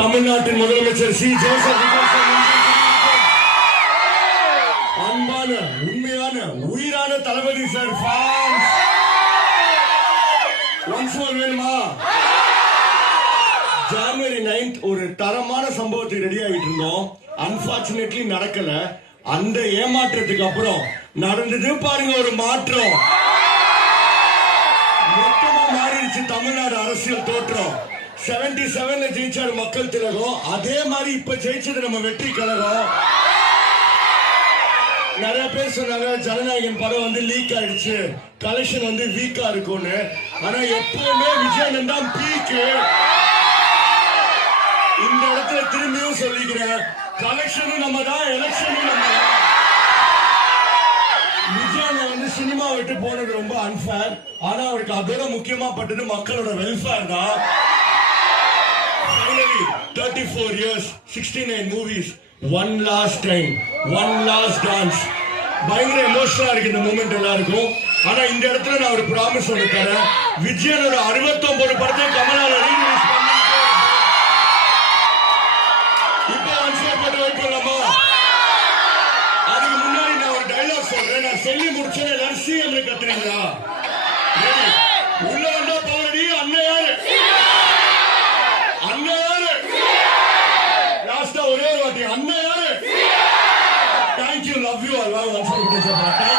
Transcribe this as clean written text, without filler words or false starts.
தமிழ்நாட்டின் முதலமைச்சர் C Joseph அன்பான உண்மையான உயிரான தளபதி சார் வேணுமா? ஜனவரி 9th ஒரு தரமான சம்பவத்துக்கு ரெடி ஆகிட்டு இருந்தோம். அன்பார்ச்சுனேட்லி நடக்கல. அந்த ஏமாற்றத்துக்கு அப்புறம் நடந்தது பாருங்க ஒரு மாற்றம். மொத்தமா மாறிடுச்சு தமிழ்நாடு அரசியல் தோற்றம். 77ல ஜெயிச்சாரு மக்கள் திலகம். அதே மாதிரி இப்ப ஜெயிச்சது நம்ம வெற்றி கழகம். நிறைய பேர் சொன்னாங்க ஜனநாயகன் படம் வந்து லீக் ஆயிடுச்சு, கலெக்ஷன் வந்து வீக்கா இருக்கும்னு. ஆனா எப்பவுமே விஜயன் தான் பீக்கு. இந்த இடத்துல திரும்பியும் சொல்லிக்கிறேன், கலெக்ஷனும் நம்ம தான், எலெக்ஷனும் நம்ம தான். விஜயன் வந்து சினிமா விட்டு போனது ரொம்ப அன்ஃபேர். ஆனா அவருக்கு அதோட முக்கியமா பட்டது மக்களோட வெல்ஃபேர் தான். 34 years, 69 movies, one last time, one last dance. பயங்கர எமோஷனலா இருக்கு இந்த மூமெண்ட் எல்லாருக்கும். ஆனா இந்த இடத்துல நான் ஒரு ப்ராமிஸ் ஒன்று தரேன். விஜயனோட 69 படத்தை கமலால ரீரிலீஸ் பண்ணிட்டு இப்போ அன்சர் போட்டு வெயிட் பண்ணலாமா? அதுக்கு முன்னாடி நான் ஒரு டைலாக் சொல்றேன். நான் சொல்லி முடிச்சேன், எல்லாரும் சிஎம் கத்துறீங்களா?